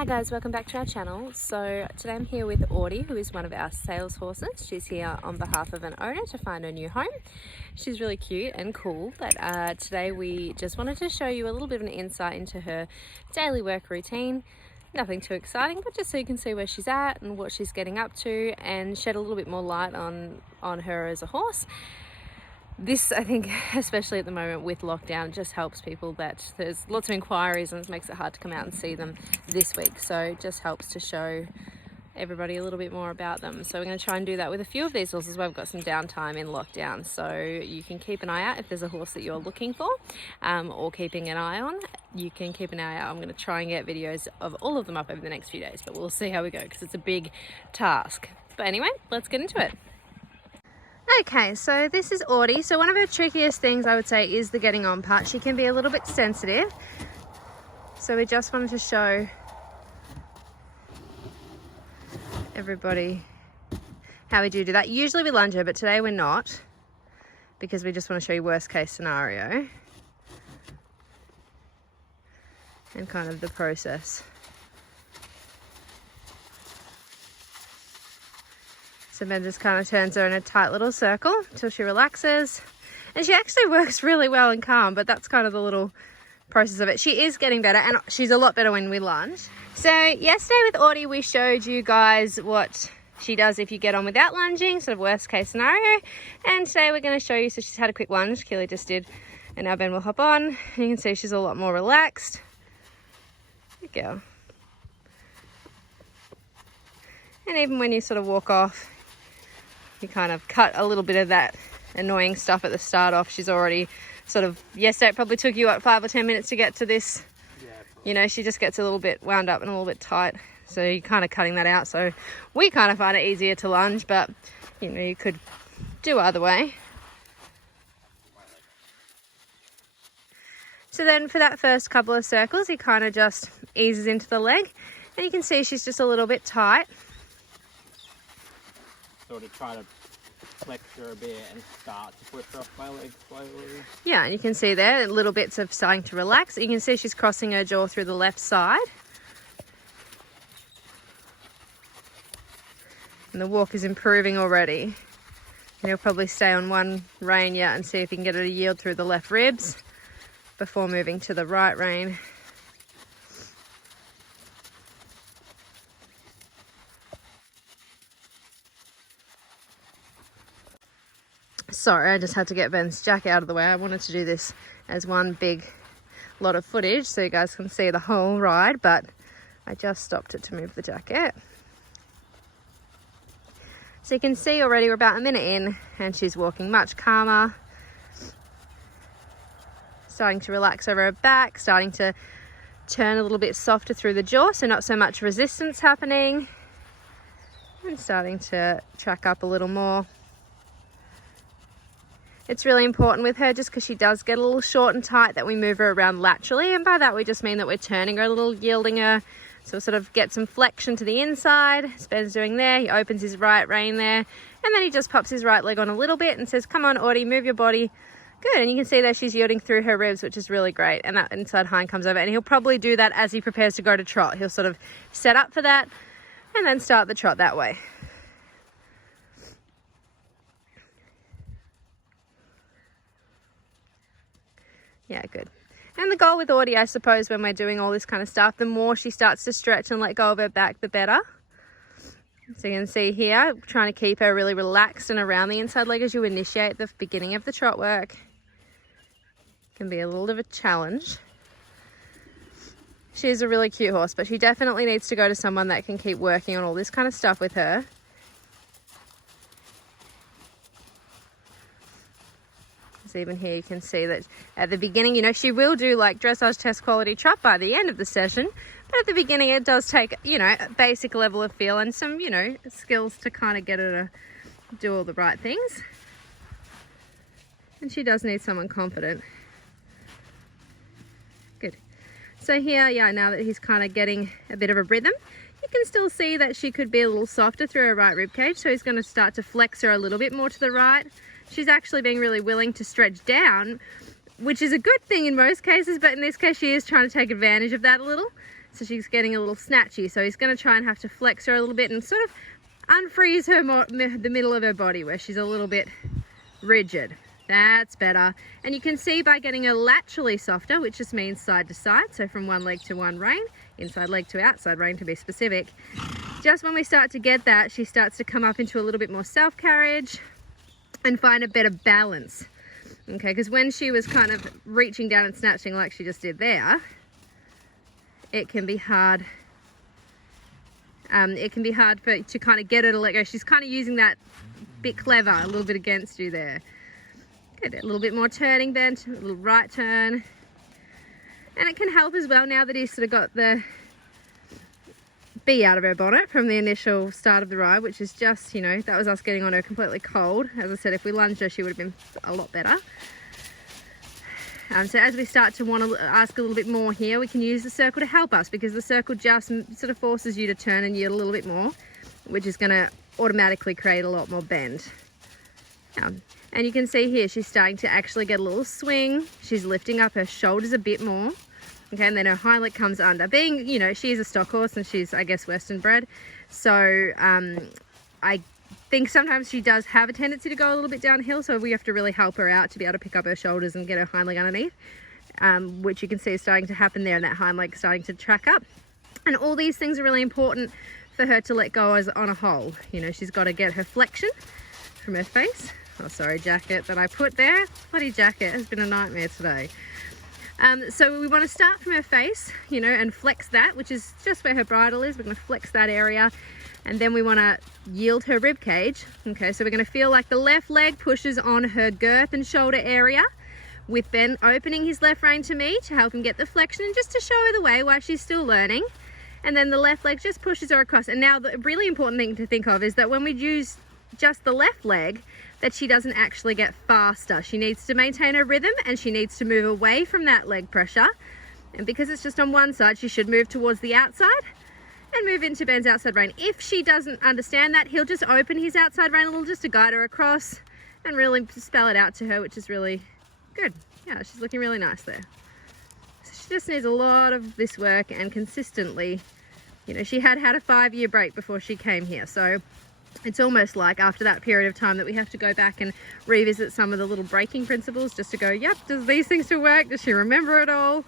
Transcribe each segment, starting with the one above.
Hi guys, welcome back to our channel. So today I'm here with Audie, who is one of our sales horses. She's here on behalf of an owner to find a new home. She's really cute and cool, but today we just wanted to show you a little bit of an insight into her daily work routine. Nothing too exciting, but just so you can see where she's at and what she's getting up to and shed a little bit more light on her as a horse. This, I think, especially at the moment with lockdown, just helps people that there's lots of inquiries and it makes it hard to come out and see them this week. So it just helps to show everybody a little bit more about them. So we're going to try and do that with a few of these horses where we've got some downtime in lockdown. So you can keep an eye out if there's a horse that you're looking for or keeping an eye on. You can keep an eye out. I'm going to try and get videos of all of them up over the next few days, but we'll see how we go because it's a big task. But anyway, let's get into it. Okay, so this is Audie. So one of her trickiest things, I would say, is the getting on part. She can be a little bit sensitive. So we just wanted to show everybody how we do that. Usually we lunge her, but today we're not, because we just want to show you worst case scenario and kind of the process. So Ben just kind of turns her in a tight little circle until she relaxes. And she actually works really well and calm, but that's kind of the little process of it. She is getting better, and she's a lot better when we lunge. So yesterday with Audie, we showed you guys what she does if you get on without lunging, sort of worst case scenario. And today we're going to show you, so she's had a quick lunge, Keely just did, and now Ben will hop on. And you can see she's a lot more relaxed. Good girl. And even when you sort of walk off, you kind of cut a little bit of that annoying stuff at the start off. She's already sort of, yesterday it probably took you, what, 5 or 10 minutes to get to this? Yeah. You know, she just gets a little bit wound up and a little bit tight. So you're kind of cutting that out. So we kind of find it easier to lunge, but, you know, you could do either way. So then for that first couple of circles, he kind of just eases into the leg. And you can see she's just a little bit tight. Sort of try to flex her a bit and start to push off my leg slowly. Yeah, and you can see there little bits of starting to relax. You can see she's crossing her jaw through the left side. And the walk is improving already. And he'll probably stay on one rein yet and see if he can get her to yield through the left ribs before moving to the right rein. Sorry, I just had to get Ben's jacket out of the way. I wanted to do this as one big lot of footage so you guys can see the whole ride, but I just stopped it to move the jacket. So you can see already we're about a minute in and she's walking much calmer. Starting to relax over her back, starting to turn a little bit softer through the jaw, so not so much resistance happening. And starting to track up a little more. It's really important with her, just because she does get a little short and tight, that we move her around laterally. And by that, we just mean that we're turning her a little, yielding her. So we'll sort of get some flexion to the inside. As Ben's doing there, he opens his right rein there. And then he just pops his right leg on a little bit and says, come on, Audie, move your body. Good. And you can see that she's yielding through her ribs, which is really great. And that inside hind comes over. And he'll probably do that as he prepares to go to trot. He'll sort of set up for that and then start the trot that way. Yeah, good. And the goal with Audie, I suppose, when we're doing all this kind of stuff, the more she starts to stretch and let go of her back, the better. So you can see here, trying to keep her really relaxed and around the inside leg as you initiate the beginning of the trot work. Can be a little bit of a challenge. She's a really cute horse, but she definitely needs to go to someone that can keep working on all this kind of stuff with her. Even here you can see that at the beginning, you know, she will do like dressage test quality trot by the end of the session, but at the beginning it does take, you know, a basic level of feel and some, you know, skills to kind of get her to do all the right things. And she does need someone confident. Good. So here, yeah, now that he's kind of getting a bit of a rhythm, you can still see that she could be a little softer through her right rib cage, so he's going to start to flex her a little bit more to the right. She's actually being really willing to stretch down, which is a good thing in most cases, but in this case she is trying to take advantage of that a little. So she's getting a little snatchy. So he's going to try and have to flex her a little bit and sort of unfreeze her the middle of her body where she's a little bit rigid. That's better. And you can see by getting her laterally softer, which just means side to side, so from one leg to one rein, inside leg to outside rein to be specific. Just when we start to get that, she starts to come up into a little bit more self-carriage and find a better balance. Okay, because when she was kind of reaching down and snatching like she just did there, it can be hard. It can be hard to kind of get her to let go. She's kind of using that bit clever, a little bit against you there. Good, a little bit more turning bend, a little right turn. And it can help as well now that he's sort of got the bee out of her bonnet from the initial start of the ride, which is just, you know, that was us getting on her completely cold. As I said, if we lunged her, she would have been a lot better. So as we start to want to ask a little bit more here, we can use the circle to help us, because the circle just sort of forces you to turn and yield a little bit more, which is going to automatically create a lot more bend. And you can see here she's starting to actually get a little swing. She's lifting up her shoulders a bit more. Okay, and then her hind leg comes under. Being, you know, she's a stock horse and she's, I guess, Western bred. So I think sometimes she does have a tendency to go a little bit downhill. So we have to really help her out to be able to pick up her shoulders and get her hind leg underneath, which you can see is starting to happen there, and that hind leg starting to track up. And all these things are really important for her to let go as on a whole. You know, she's got to get her flexion from her face. Oh, sorry, jacket that I put there. Bloody jacket has been a nightmare today. So we want to start from her face, you know, and flex that, which is just where her bridle is. We're going to flex that area, and then we want to yield her rib cage. Okay, so we're going to feel like the left leg pushes on her girth and shoulder area, with Ben opening his left rein to me to help him get the flexion and just to show her the way while she's still learning. And then the left leg just pushes her across. And now the really important thing to think of is that when we use just the left leg, that she doesn't actually get faster. She needs to maintain her rhythm, and she needs to move away from that leg pressure. And because it's just on one side, she should move towards the outside and move into Ben's outside rein. If she doesn't understand that, he'll just open his outside rein a little just to guide her across and really spell it out to her, which is really good. Yeah, she's looking really nice there. So she just needs a lot of this work, and consistently. You know, she had a 5-year break before she came here, so it's almost like after that period of time that we have to go back and revisit some of the little braking principles just to go, yep, does these things still work? Does she remember it all?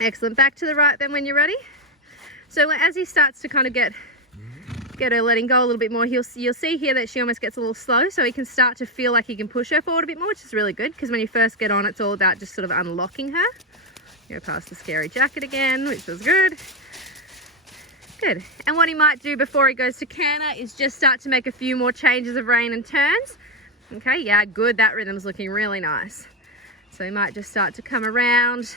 Excellent. Back to the right then when you're ready. So as he starts to kind of get her letting go a little bit more, you'll see here that she almost gets a little slow, so he can start to feel like he can push her forward a bit more, which is really good, because when you first get on, it's all about just sort of unlocking her. Go past the scary jacket again, which was good. Good. And what he might do before he goes to canter is just start to make a few more changes of rein and turns. Okay, yeah, good. That rhythm's looking really nice. So he might just start to come around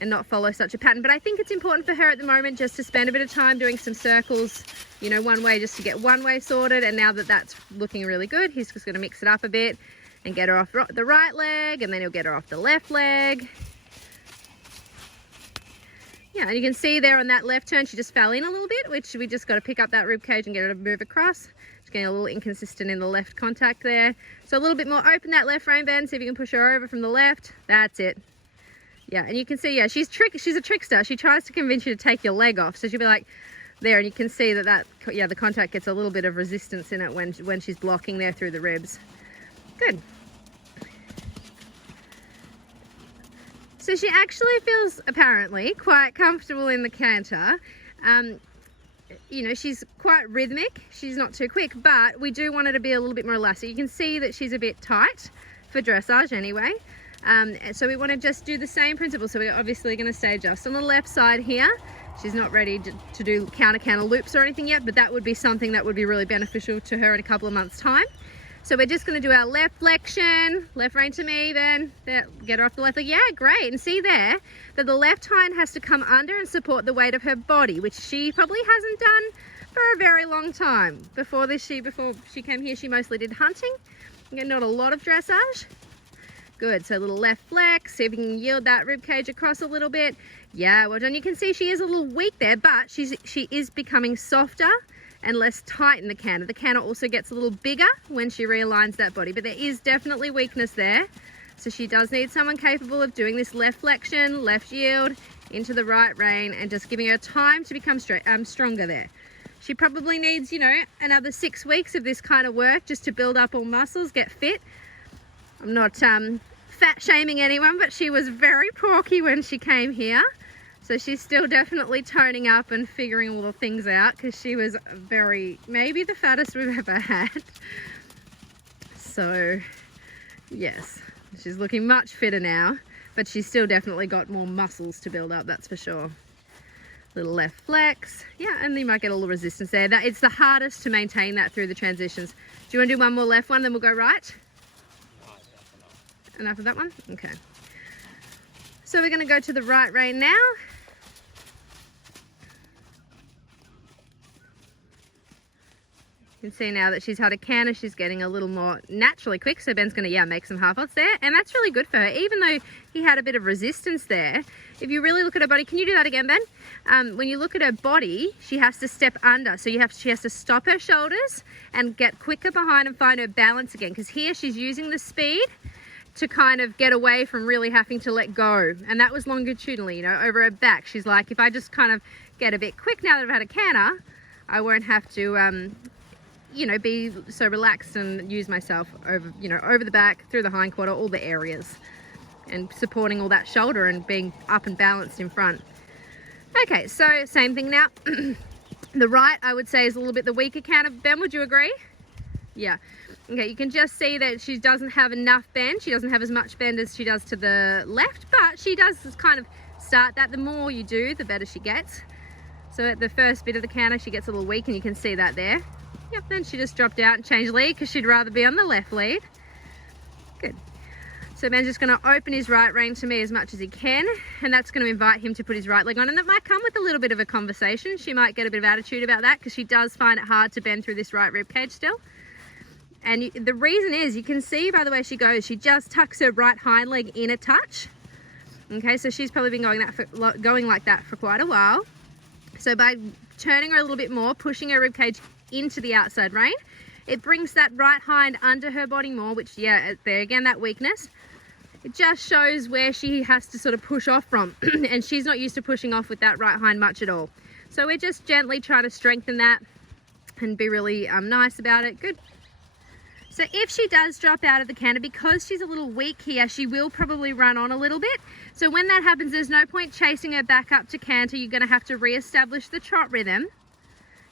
and not follow such a pattern. But I think it's important for her at the moment just to spend a bit of time doing some circles, you know, one way, just to get one way sorted. And now that that's looking really good, he's just going to mix it up a bit and get her off the right leg, and then he'll get her off the left leg. Yeah, and you can see there on that left turn, she just fell in a little bit, which we just got to pick up that rib cage and get her to move across. Just getting a little inconsistent in the left contact there. So a little bit more open that left rein bend, see if you can push her over from the left. That's it. Yeah, and you can see, yeah, she's a trickster. She tries to convince you to take your leg off. So she'll be like there, and you can see that the contact gets a little bit of resistance in it when she's blocking there through the ribs. Good. So she actually feels, apparently, quite comfortable in the canter. You know, she's quite rhythmic. She's not too quick, but we do want her to be a little bit more elastic. You can see that she's a bit tight for dressage anyway. So we want to just do the same principle. So we're obviously going to stay just on the left side here. She's not ready to do counter loops or anything yet, but that would be something that would be really beneficial to her in a couple of months' time. So we're just going to do our left flexion, left rein to me, then get her off the left leg. Yeah, great. And see there that the left hind has to come under and support the weight of her body, which she probably hasn't done for a very long time. Before she came here, she mostly did hunting. Again, not a lot of dressage. Good. So a little left flex. See if you can yield that rib cage across a little bit. Yeah, well done. You can see she is a little weak there, but she is becoming softer and less tight in the canter. The canter also gets a little bigger when she realigns that body, but there is definitely weakness there. So she does need someone capable of doing this left flexion, left yield, into the right rein and just giving her time to become stronger there. She probably needs, you know, another 6 weeks of this kind of work just to build up all muscles, get fit. I'm not fat shaming anyone, but she was very porky when she came here. So she's still definitely toning up and figuring all the things out, because she was maybe the fattest we've ever had. So yes, she's looking much fitter now, but she's still definitely got more muscles to build up, that's for sure. Little left flex, yeah, and you might get a little resistance there. It's the hardest to maintain that through the transitions. Do you want to do one more left one, then we'll go right? Enough of that one? Okay. So we're going to go to the right rein now. You can see now that she's had a canter, she's getting a little more naturally quick. So Ben's going to, make some half odds there. And that's really good for her, even though he had a bit of resistance there. If you really look at her body, can you do that again, Ben? When you look at her body, she has to step under. So she has to stop her shoulders and get quicker behind and find her balance again. Because here she's using the speed to kind of get away from really having to let go. And that was longitudinally, you know, over her back. She's like, if I just kind of get a bit quick now that I've had a canter, I won't have to, you know, be so relaxed and use myself over, you know, over the back, through the hind quarter, all the areas, and supporting all that shoulder and being up and balanced in front. Okay, so same thing now. The right, I would say, is a little bit the weaker canter. Ben, would you agree? Yeah. Okay, you can just see that she doesn't have enough bend. She doesn't have as much bend as she does to the left, but she does kind of start that. The more you do, the better she gets. So at the first bit of the canter, she gets a little weak, and you can see that there. Yep, then she just dropped out and changed lead because she'd rather be on the left lead. Good. So Ben's just going to open his right rein to me as much as he can, and that's going to invite him to put his right leg on, and that might come with a little bit of a conversation. She might get a bit of attitude about that because she does find it hard to bend through this right rib cage still. And the reason is, you can see by the way she goes, she just tucks her right hind leg in a touch. Okay, so she's probably been going like that for quite a while. So by turning her a little bit more, pushing her rib cage into the outside rein, it brings that right hind under her body more, which, yeah, there again, that weakness. It just shows where she has to sort of push off from, and she's not used to pushing off with that right hind much at all. So we're just gently trying to strengthen that and be really nice about it. Good. So if she does drop out of the canter, because she's a little weak here, she will probably run on a little bit. So when that happens, there's no point chasing her back up to canter. You're going to have to re-establish the trot rhythm,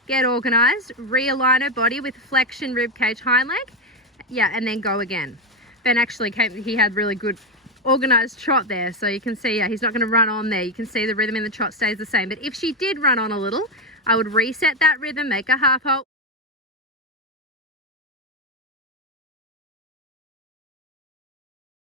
get organized, realign her body with flexion, rib cage, hind leg, yeah, and then go again. Ben actually he had really good organized trot there, so you can see, yeah, he's not going to run on there. You can see the rhythm in the trot stays the same. But if she did run on a little, I would reset that rhythm, make a half halt,